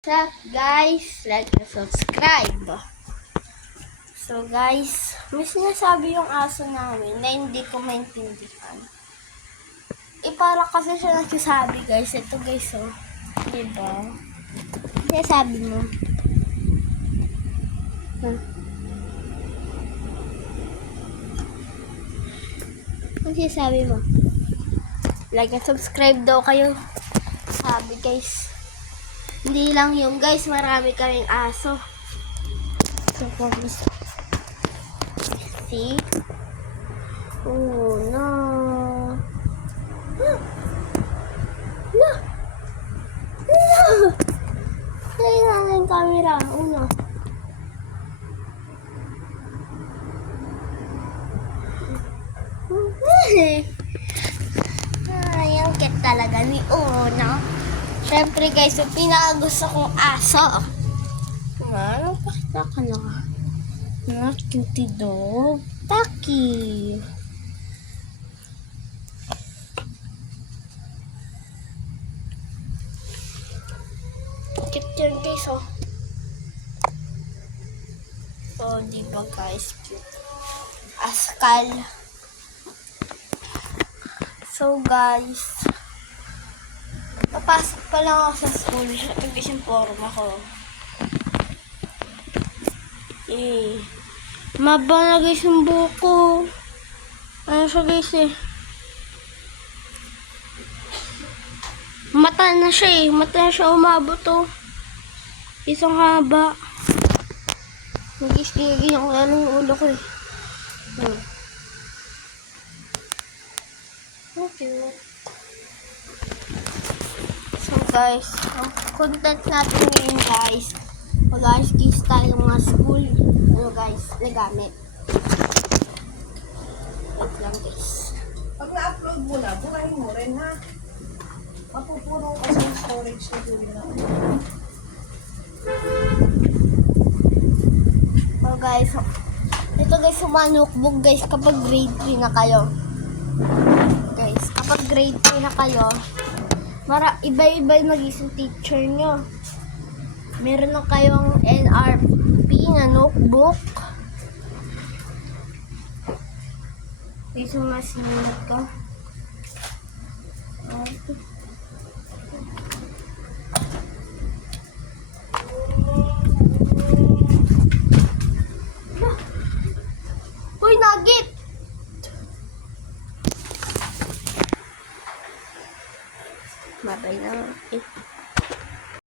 What's up guys? Like and subscribe. So guys, may sinasabi yung aso namin na hindi ko maintindihan. Para kasi siya nagsasabi guys. Ito guys oh. Diba? Sinasabi mo. Ano sinasabi mo? Like and subscribe daw kayo. Sabi guys. Hindi lang yung guys, marami kaming aso. So, see? Oh, no. No! No! Kaya na yung camera. Uno. Ay, ang cute talaga ni Uno. Siyempre guys, yung pinakagusto kong aso. Ano, pakita ka na. Cutie dog. Taki. Cute yun guys, oh. So, diba guys, cute. Askal. So guys, papasok pa lang ako sa school. Nag-inform ako. Maba na guys yung buko. Ano siya guys Mata na siya Mata na siya umabot oh. Isang haba. Nag-istigil yung ulo ko Okay. So guys, ang content natin ngayon guys, mag-ayos tayo ng mga school. Ano guys, nagamit. Wait lang guys. Pag na-upload mo na, burahin mo rin ha. Mapupuro kasi yung storage na doon na. So guys, ito guys yung mga notebook guys kapag grade 3 na kayo. Guys, kapag grade 3 na kayo, iba-iba yung magiging teacher nyo. Meron na kayong NRP na notebook. Guys, yung mga sinulat ko. Uy, nugget! Mabay na.